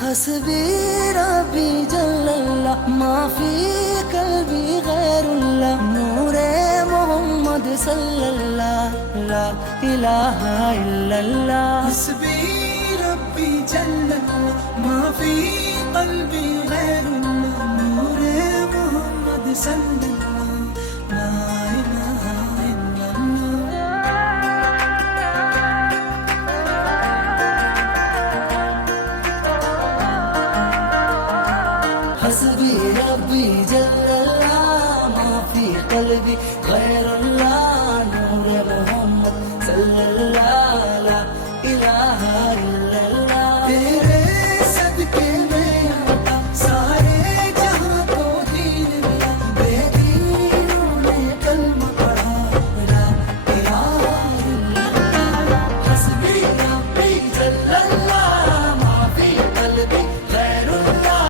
हस्बी रब्बी जल्लल्लाह माफी कल्बी गैरुल्लाह नूरे मोहम्मद सल्लल्लाह ला इलाहा इल्लल्लाह। हस्बी रब्बी जल्लल्लाह माफी कल्बी गैरुल्लाह नूरे मोहम्मद सल्लल्लाह ला इलाहा इल्लल्लाह। हस्बी रब्बी जल्लल्लाह माफी कल्बी गैरुल्लाह